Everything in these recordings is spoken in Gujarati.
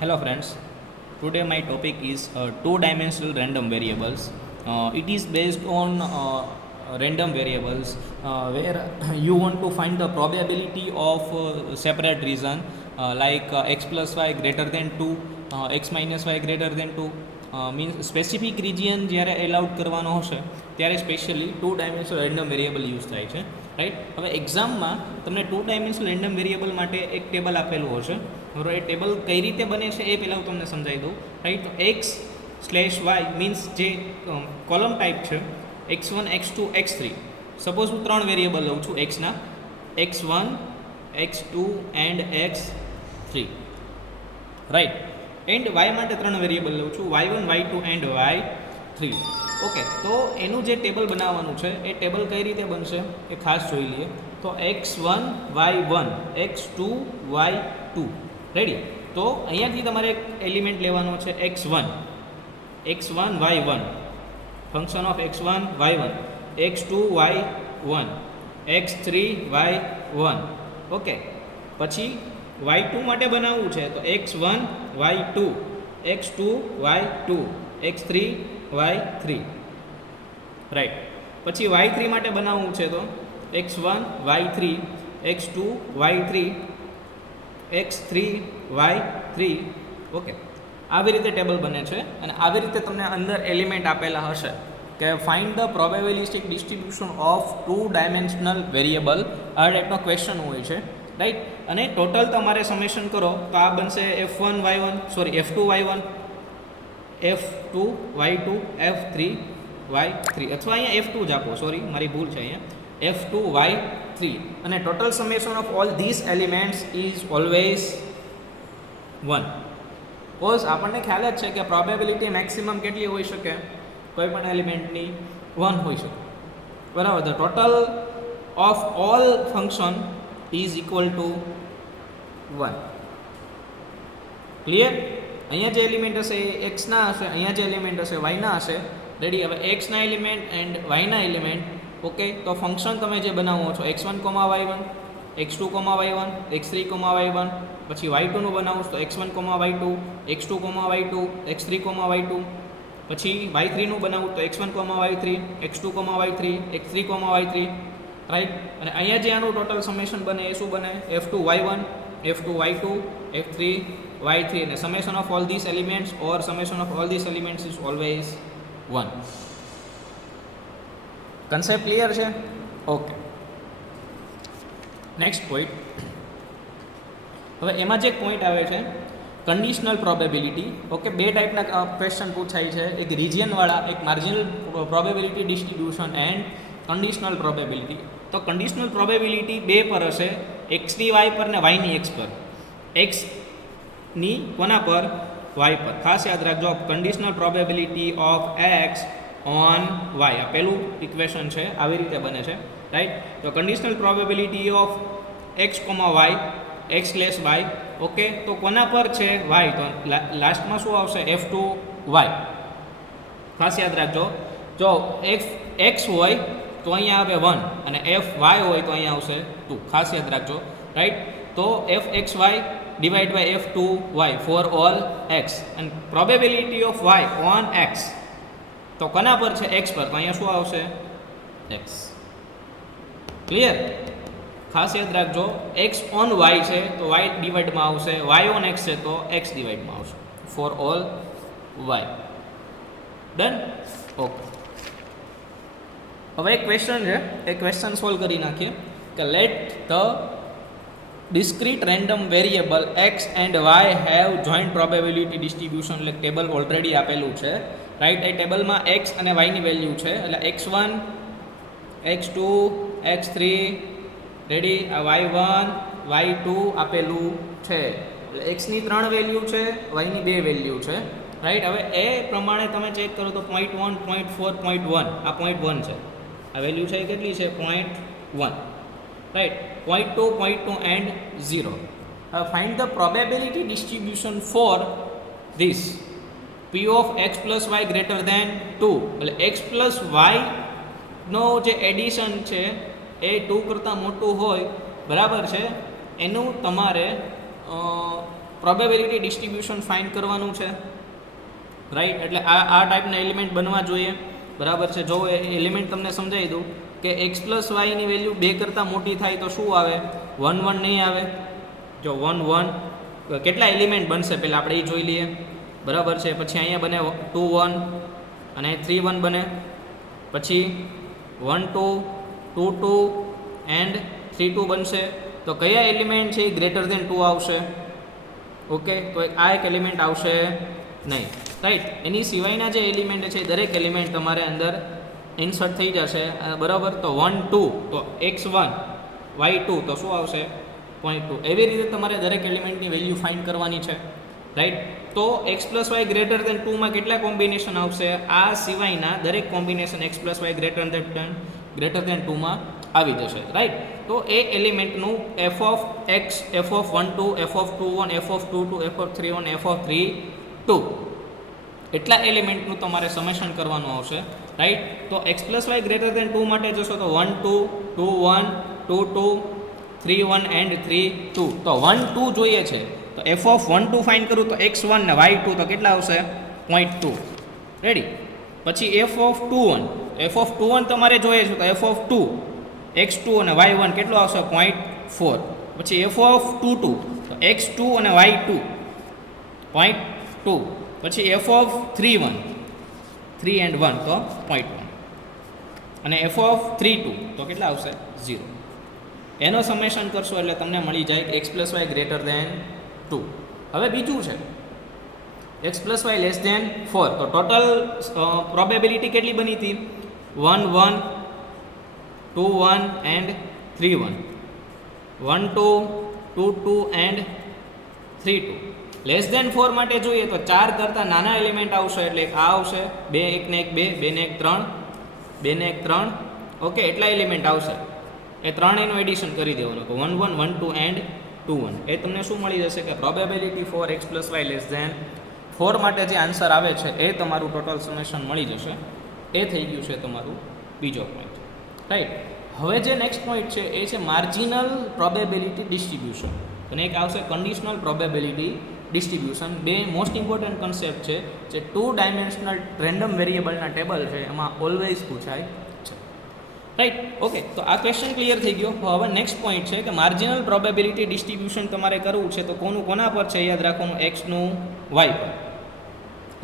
Hello friends, today my topic is two-dimensional random variables. It is based on random variables where you want to find the probability of separate reason x plus y greater than 2, x minus y greater than 2. Means specific region જ્યારે એલાઉડ કરવાનો હશે ત્યારે specially two dimensional random variable use થાય છે, રાઈટ. હવે એક્ઝામમાં તમને ટુ ડાયમેન્શનલ રેન્ડમ વેરિયેબલ માટે એક ટેબલ આપેલું હશે, બરાબર. એ ટેબલ કઈ રીતે બને છે એ પહેલાં હું તમને સમજાવી દઉં, રાઈટ. તો x/y મીન્સ જે કોલમ ટાઈપ છે x1 x2 x3. સપોઝ હું ત્રણ વેરિયેબલ લઉં છું એક્સના, x1 x2 and x3, right. And Y માટે ત્રણ વેરિયેબલ લઉં છું, y1 y2 and y3. Okay, તો એનું જે ટેબલ બનાવવાનું છે એ ટેબલ કઈ રીતે બનશે એ ખાસ જોઈ લઈએ. તો x1 y1 x2 y2, ready. તો અહીંયાથી તમારે એક એલિમેન્ટ લેવાનો છે x1 y1, function of x1 y1, x2 y1, x3 y1. Okay, પછી y2 માટે બનાવવું છે તો x1 y2 x2 y2 x3 y3, right. પછી y3 માટે બનાવવું છે તો x1 y3 x2 y3 x3 y3. Okay, આવી રીતે ટેબલ બને છે. અને આવી રીતે તમને અંદર એલિમેન્ટ આપેલા હશે કે find the probabilistic distribution of two dimensional variable. આ ટાઈપનો ક્વેશ્ચન હોય છે, રાઈટ. અને ટોટલ તમારે સમેશન કરો તો આ બનશે f1 y1 f2 y1 f2 y2 f3 y3, અથવા અહીંયા f2 જ આપો, સોરી મારી ભૂલ છે, અહીંયા f2 y3. અને total summation of all this elements is always 1. Cause આપણને ખ્યાલ જ છે કે પ્રોબેબિલિટી મેક્સિમમ કેટલી હોઈ શકે કોઈ પણ એલિમેન્ટની 1 હોઈ શકે, બરાબર. The total of all function is equal to 1. Clear? અહીંયા જે એલિમેન્ટ હશે એ એક્સના હશે, અહીંયા જે એલિમેન્ટ હશે વાયના હશે, રેડી. હવે એક્સના એલિમેન્ટ એન્ડ વાયના એલિમેન્ટ, ઓકે. તો ફંક્શન તમે જે બનાવો છો x1 y1 x2 y1 x3 y1, પછી y2નું બનાવો તો x1 y2 x2 y2 x3 y2, પછી y3નું બનાવું તો x1 y3 x2 y3 x3 y3, right. અને અહીંયા જે આનું ટોટલ સમેશન બને એ શું બને f2 y1 f2 y2 f3 y3. અને summation of all this elements or summation of all this elements is always 1. Concept clear છે? Okay, next point. હવે એમાં જે પોઈન્ટ આવે છે કન્ડિશનલ પ્રોબેબિલિટી. ઓકે, બે ટાઈપના ક્વેશ્ચન પૂછાય છે, એક રિજિયનવાળા, એક marginal probability distribution and conditional probability. તો કન્ડિશનલ પ્રોબેબિલિટી બે પર હશે, એક્સની વાય પર ને વાયની એક્સ પર. એક્સની કોના પર? વાય પર. ખાસ યાદ રાખજો, conditional probability of X on Y, આ પહેલું ઇક્વેશન છે, આવી રીતે બને છે, રાઈટ. તો conditional probability of X Y X less Y, okay. તો કોના પર છે? વાય. તો લાસ્ટમાં શું આવશે? f2 Y. ખાસ યાદ રાખજો, જો એક્સ હોય તો અહીંયા આવે 1 અને f y હોય તો અહીંયા આવશે 2. ખાસ યાદ રાખજો, રાઈટ. તો f x y divide by f 2 y for all x. અને probability of y on x તો કોના પર છે? x પર. તો અહીંયા શું આવશે? x. ક્લિયર? ખાસ યાદ રાખજો, x ઓન y છે તો y ડિવાઈડમાં આવશે, y ઓન x છે તો x ડિવાઈડમાં આવશે, for all y. Done? Okay. હવે એક ક્વેશ્ચન છે, એ ક્વેશ્ચન સોલ્વ કરી નાખીએ કે let the discrete random variable X and Y have joint probability distribution. એટલે ટેબલ ઓલરેડી આપેલું છે, રાઈટ. એ ટેબલમાં એક્સ અને વાયની વેલ્યુ છે, એટલે x1 x2 x3, રેડી. આ y1 y2 આપેલું છે, એટલે એક્સની 3 વેલ્યુ છે, વાયની 2 વેલ્યુ છે, રાઈટ. હવે એ પ્રમાણે તમે ચેક કરો તો 0.1 0.4 0.1, આ 0.1 છે, આ વેલ્યુ છે કેટલી છે? 0.1, રાઈટ. 0.2 0.2 એન્ડ 0. હવે find the probability distribution for this p of x plus Y greater than 2. એટલે x પ્લસ વાયનો જે એડિશન છે એ 2 કરતાં મોટું હોય, બરાબર છે, એનું તમારે પ્રોબેબિલિટી ડિસ્ટ્રીબ્યુશન ફાઇન્ડ કરવાનું છે, રાઈટ. એટલે આ ટાઈપના એલિમેન્ટ બનવા જોઈએ, બરાબર છે. જો એલિમેન્ટ તમને સમજાવી દઉં કે એક્સ પ્લસ વાયની વેલ્યુ 2 કરતાં મોટી થાય તો શું આવે? 1 1 નહીં આવે. જો 1 1 કેટલા એલિમેન્ટ બનશે પહેલાં આપણે એ જોઈ લઈએ, બરાબર છે. પછી અહીંયા બને 2 1 અને 3 1 બને, પછી 1 2 2 2 એન્ડ 3 2 બનશે. તો કયા એલિમેન્ટ છે એ ગ્રેટર ધેન 2 આવશે? ઓકે, તો આ એક એલિમેન્ટ આવશે નહીં, રાઈટ. એની સિવાયના જે એલિમેન્ટ છે દરેક એલિમેન્ટ તમારે અંદર ઇન્સર્ટ થઈ જશે, બરાબર. તો 1 2 તો x1 y2 તો શું આવશે? 0.2. એવી રીતે તમારે દરેક એલિમેન્ટની વેલ્યુ ફાઇન્ડ કરવાની છે, રાઈટ. તો x plus Y greater than 2માં કેટલા કોમ્બિનેશન આવશે? આ સિવાયના દરેક combination x plus Y greater than 2માં આવી જશે, રાઈટ. તો એ એલિમેન્ટનું f of x, f of 1 2, f of 2 1, f of 2 2, f of 3 1, f of 3 2 એટલા એલિમેન્ટનું તમારે સમેશન કરવાનું આવશે, રાઈટ. તો x plus Y greater than 2 માટે જશો તો 1 2 2 1 2 2 3 1 એન્ડ 3 2. તો 1 2 જોઈએ છે તો f ઓફ 1 2 ફાઇન્ડ કરું તો x1 ને y2 તો કેટલા આવશે? 0.2. રેડી. પછી f ઓફ 2 1, f ઓફ 2 1 તમારે જોઈએ છે તો f ઓફ 2 x2 અને y1 કેટલો આવશે? 0.4. પછી f ઓફ 2 2 તો x2 અને y2 0.2. પછી f ઓફ 3 1 3 એન્ડ 1 તો 0.1 અને f ઓફ 3 2 તો કેટલા આવશે? 0. એનો સમેશન કરશો એટલે તમને મળી જાય x plus Y greater than 2. હવે બીજું છે x plus Y less than 4. તો ટોટલ પ્રોબેબિલિટી કેટલી બની હતી? 1 1 2 1 એન્ડ 3 1, 1 2 2 2 એન્ડ 3 2. લેસ દેન 4 માટે જોઈએ તો 4 કરતાં નાના એલિમેન્ટ આવશે, એટલે આ આવશે 2 1 ને 1 2, 2 ને 1 3, 2 ને 1 3. ઓકે, એટલા એલિમેન્ટ આવશે. એ ત્રણેયનું એડિશન કરી દેવાનું. તો 1 1 1 2 એન્ડ 2 1. એ તમને શું મળી જશે કે probability for x plus Y less than 4 માટે જે આન્સર આવે છે એ તમારું ટોટલ સમેશન મળી જશે. એ થઈ ગયું છે તમારું બીજો પોઈન્ટ, રાઈટ. હવે જે નેક્સ્ટ પોઈન્ટ છે એ છે માર્જિનલ પ્રોબેબિલિટી ડિસ્ટ્રીબ્યુશન અને એક આવશે કન્ડિશનલ પ્રોબેબિલિટી ડિસ્ટ્રીબ્યુશન. બે મોસ્ટ ઇમ્પોર્ટન્ટ કન્સેપ્ટ છે જે 2 ડાયમેન્શનલ રેન્ડમ વેરિયેબલના ટેબલ છે એમાં ઓલવેઝ પૂછાય છે, રાઈટ. ઓકે, તો આ ક્વેશ્ચન ક્લિયર થઈ ગયો. હવે નેક્સ્ટ પોઈન્ટ છે કે માર્જિનલ પ્રોબેબિલિટી ડિસ્ટ્રીબ્યુશન તમારે કરવું છે તો કોના પર છે? યાદ રાખવાનું, એક્સનું વાય પર,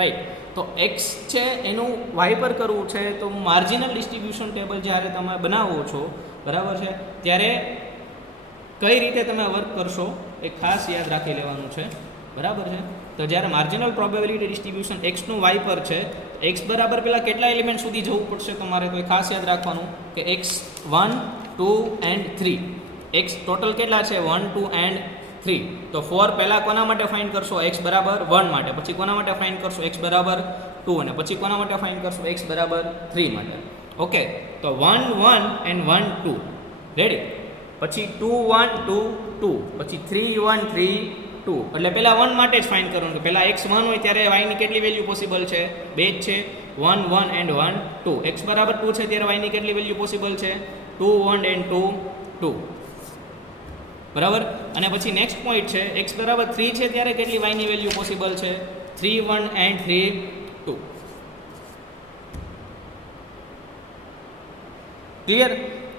રાઈટ. તો એક્સ છે એનું વાય પર કરવું છે તો માર્જિનલ ડિસ્ટ્રીબ્યુશન ટેબલ જ્યારે તમે બનાવો છો, બરાબર છે, ત્યારે કઈ રીતે તમે વર્ક કરશો એ ખાસ યાદ રાખી લેવાનું છે, બરાબર છે. તો જ્યારે માર્જિનલ પ્રોબેબિલિટી ડિસ્ટ્રીબ્યુશન એક્સનું વાય પર છે, એક્સ બરાબર પહેલાં કેટલા એલિમેન્ટ સુધી જવું પડશે તમારે? તો એ ખાસ યાદ રાખવાનું કે એક્સ 1 2 એન્ડ 3. એક્સ ટોટલ કેટલા છે? 1 2 એન્ડ 3. તો 4 પહેલાં કોના માટે ફાઇન્ડ કરશો? એક્સ બરાબર 1 માટે. પછી કોના માટે ફાઇન્ડ કરશો? એક્સ બરાબર 2. અને પછી કોના માટે ફાઇન્ડ કરશો? એક્સ બરાબર 3 માટે. ઓકે, તો 1 1 એન્ડ 1 2. રેડી. પછી 2 1 2 2. પછી 3 1 3 2. એટલે પહેલાં 1 માટે જ ફાઇન્ડ કરવાનું. પહેલાં એક્સ 1 હોય ત્યારે વાયની કેટલી વેલ્યુ પોસિબલ છે? 2 જ છે. 1 1 એન્ડ 1 2. એક્સ બરાબર 2 છે ત્યારે વાયની કેટલી વેલ્યુ પોસિબલ છે? 2 1 એન્ડ 2 2. બરાબર. અને પછી નેક્સ્ટ પોઈન્ટ છે એક્સ બરાબર 3 છે ત્યારે કેટલી વાયની વેલ્યુ પોસિબલ છે? 3 1 એન્ડ 3 2. ક્લિયર?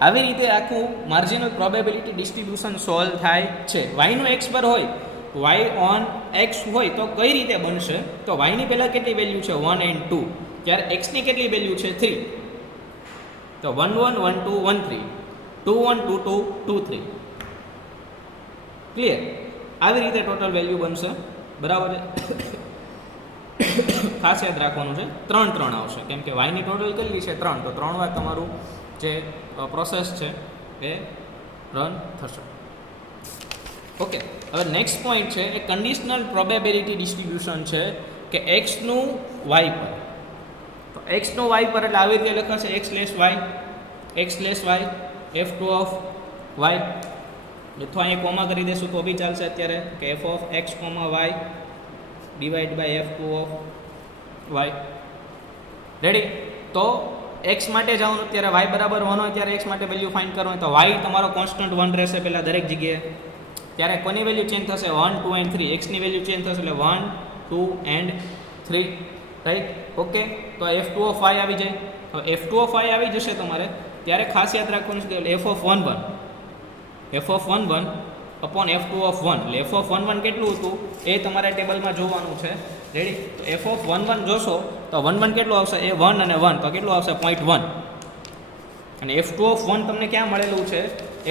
આવી રીતે આખું માર્જિનલ પ્રોબેબિલિટી ડિસ્ટ્રીબ્યુશન સોલ્વ થાય છે. વાયનું એક્સ પર હોય, વાય ઓન એક્સ હોય તો કઈ રીતે બનશે? તો વાયની પહેલાં કેટલી વેલ્યુ છે? 1 એન્ડ 2. ત્યારે એક્સની કેટલી વેલ્યુ છે? 3. તો 1 1 1 2 1 3, 2 1 2 2 2 3. ક્લિયર? આવી રીતે ટોટલ વેલ્યુ બનશે, બરાબર છે. ખાસ યાદ રાખવાનું છે 3 3 આવશે, કેમ કે વાયની ટોટલ કેટલી છે? 3. તો 3 વાર તમારું જે પ્રોસેસ છે એ રન થશે. ઓકે, હવે નેક્સ્ટ પોઈન્ટ છે એ કન્ડિશનલ પ્રોબેબિલિટી ડિસ્ટ્રીબ્યુશન છે કે એક્સનું વાય પર. તો એક્સનું વાય પર એટલે આવી રીતે લખાશે X less Y f2 of Y. અથવા અહીંયા કોમા કરી દેશું તો બી ચાલશે અત્યારે કે f of x, y divide by f2 of y. Ready? તો x માટે જવાનું ત્યારે y બરાબર 1 હોય ત્યારે x માટે વેલ્યુ ફાઇન્ડ કરવાની. તો y તમારો કોન્સ્ટન્ટ 1 રહેશે પહેલાં દરેક જગ્યાએ, ત્યારે કોની વેલ્યુ ચેન્જ થશે? 1, 2 એન્ડ 3. એક્સની વેલ્યુ ચેન્જ થશે એટલે 1, 2 એન્ડ 3, રાઈટ? ઓકે, તો F2 ઓફ y આવી જાય. હવે F2 ઓફ y આવી જશે તમારે ત્યારે ખાસ યાદ રાખવાનું છે કે f of 1 upon F2 of 1. એટલે f ઓફ 1 કેટલું હતું એ તમારે ટેબલમાં જોવાનું છે. રેડી? તો f ઓફ 1 જોશો તો 1 કેટલું આવશે? એ 1 અને 1 તો કેટલું આવશે? 0.1. અને F2 ઓફ 1 તમને ક્યાં મળેલું છે?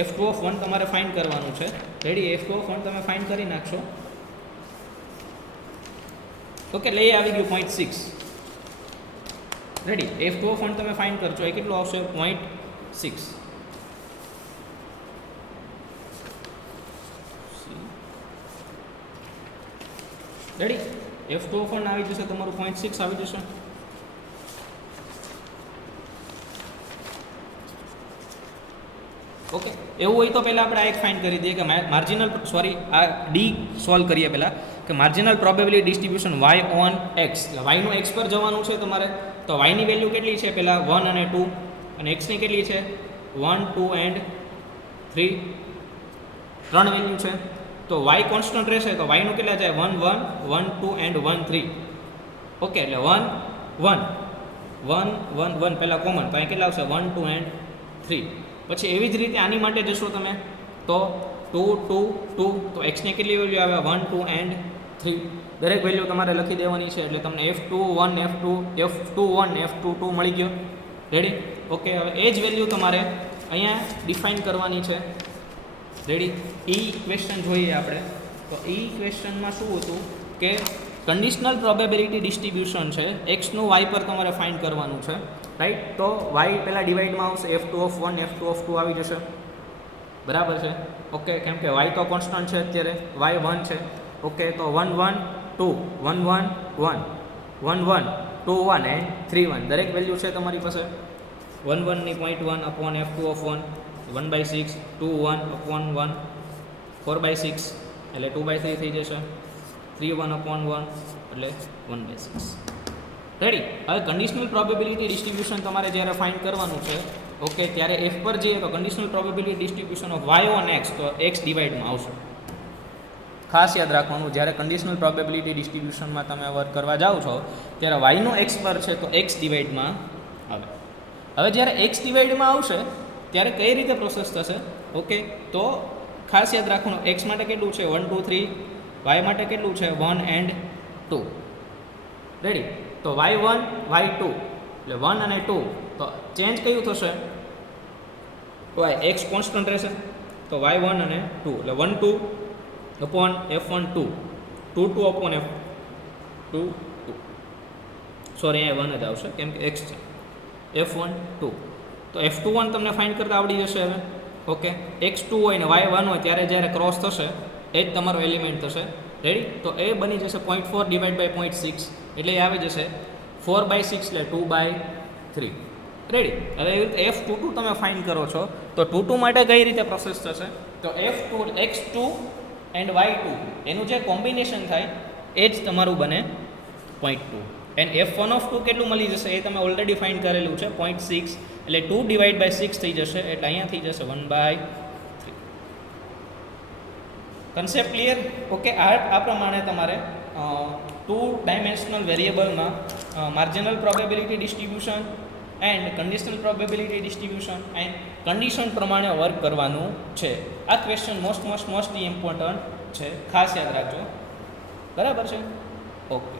F2 ઓફ 1 તમારે ફાઇન્ડ કરવાનું છે. રેડી? F2 ઓફ 1 તમે ફાઇન્ડ કરી નાખશો. ઓકે, એટલે એ આવી ગયું 0.6. રેડી? F2 ઓફ 1 તમે ફાઇન્ડ કરશો એ કેટલું આવશે? 0.6. રેડી? F2 ઓફ 1 આવી જશે તમારું 0.6 આવી જશે. ઓકે, એવું હોય તો પહેલાં આપણે આ એક ફાઇન્ડ કરી દઈએ કે આ ડી સોલ્વ કરીએ પહેલાં કે marginal probability distribution y on x. એટલે y નું x પર જવાનું છે તમારે. તો y ની વેલ્યુ કેટલી છે? પહેલાં 1 અને 2, અને x ની કેટલી છે? 1, 2 એન્ડ 3. 3 વેલ્યુ છે. તો y કોન્સ્ટન્ટ રહેશે તો y નું કેટલા જાય? 1, 1, 1, 2 એન્ડ 1, 3. ઓકે, એટલે 1, 1, 1, 1, 1 પહેલાં કોમન તો અહીં કેટલા આવશે? 1, 2 એન્ડ 3. પછી એવી જ રીતે આની માટે જશો તમે તો 2, 2, 2. તો એક્સની કેટલી વેલ્યુ આવે? 1, 2 એન્ડ 3. દરેક વેલ્યુ તમારે લખી દેવાની છે એટલે તમને F21, F21, F22 મળી ગયો. રેડી? ઓકે, હવે એ જ વેલ્યુ તમારે અહીંયા ડિફાઇન કરવાની છે. રેડી? ઇક્વેશન જોઈએ આપણે. તો ઇક્વેશનમાં શું હતું કે કન્ડિશનલ પ્રોબેબિલિટી ડિસ્ટ્રીબ્યુશન છે. એક્સનું વાય પર તમારે ફાઇન્ડ કરવાનું છે. રાઈટ? તો વાય પહેલાં ડિવાઈડમાં આવશે. F2 ઓફ 1, F2 ઓફ 2 આવી જશે. બરાબર છે? ઓકે, કેમ કે વાય તો કોન્સ્ટન્ટ છે અત્યારે, વાય 1 છે. ઓકે, તો 1, 1, 2, 1, 1, 1, 1, 1, 2, 1 એન્ડ 3, 1. દરેક વેલ્યુ છે તમારી પાસે. 1, 1 ની 0.1 અપોન F2 ઓફ 1, 1/6, 2, 1 અપોન 1, 4/6 એટલે 2/3 થઈ જશે. 3, 1 અપોન 1 એટલે 1/6. રેડી? હવે કન્ડિશનલ પ્રોબેબિલિટી ડિસ્ટ્રીબ્યુશન તમારે જ્યારે ફાઇન્ડ કરવાનું છે, ઓકે, ત્યારે F પર જઈએ તો conditional probability distribution of y on x, તો x ડિવાઈડમાં આવશે. ખાસ યાદ રાખવાનું, જ્યારે કન્ડિશનલ પ્રોબેબિલિટી ડિસ્ટ્રીબ્યુશનમાં તમે વર્ક કરવા જાઓ છો ત્યારે y નો x પર છે તો x ડિવાઈડમાં આવે. હવે જ્યારે x ડિવાઈડમાં આવશે ત્યારે કઈ રીતે પ્રોસેસ થશે? ઓકે, તો ખાસ યાદ રાખવાનું, x માટે કેટલું છે? 1, 2, 3. y માટે કેટલું છે? 1 એન્ડ 2. રેડી? તો y1, y2 એટલે 1 અને 2. તો ચેન્જ કયું થશે? x કોન્સ્ટન્ટ રહેશે તો y1 અને 2 એટલે 1, 2 upon F1, 2, 2, 2 upon F2, 2. Sorry, અહીંયા 1 જ આવશે કેમ કે x છે. F1, 2. તો F21 તમને ફાઇન્ડ કરતા આવડી જશે હવે. ઓકે, x2 હોય ને y1 હોય ત્યારે જ્યારે ક્રોસ થશે એ જ તમારો એલિમેન્ટ થશે. રેડી? તો એ બની જશે 0.4 ડિવાઈડ બાય 0.6 એટલે એ આવી જશે 4/6 એટલે 2/3. રેડી? હવે એવી રીતે F22 તમે ફાઇન્ડ કરો છો તો 22 માટે કઈ રીતે પ્રોસેસ થશે? તો F2, x2 એન્ડ y2 એનું જે કોમ્બિનેશન થાય એ જ તમારું બને 0.2. એન્ડ F1 ઓફ 2 કેટલું મળી જશે એ તમે ઓલરેડી ફાઇન્ડ કરેલું છે 0.6 એટલે 2 ડિવાઈડ બાય 6 થઈ જશે એટલે અહીંયા થઈ જશે 1/3. Concept clear? ઓકે, આ પ્રમાણે તમારે 2 ડાયમેન્શનલ વેરિયેબલમાં marginal probability distribution and conditional probability distribution and condition પ્રમાણે વર્ક કરવાનું છે. આ ક્વેશ્ચન મોસ્ટલી ઇમ્પોર્ટન્ટ છે, ખાસ યાદ રાખજો. બરાબર છે? ઓકે.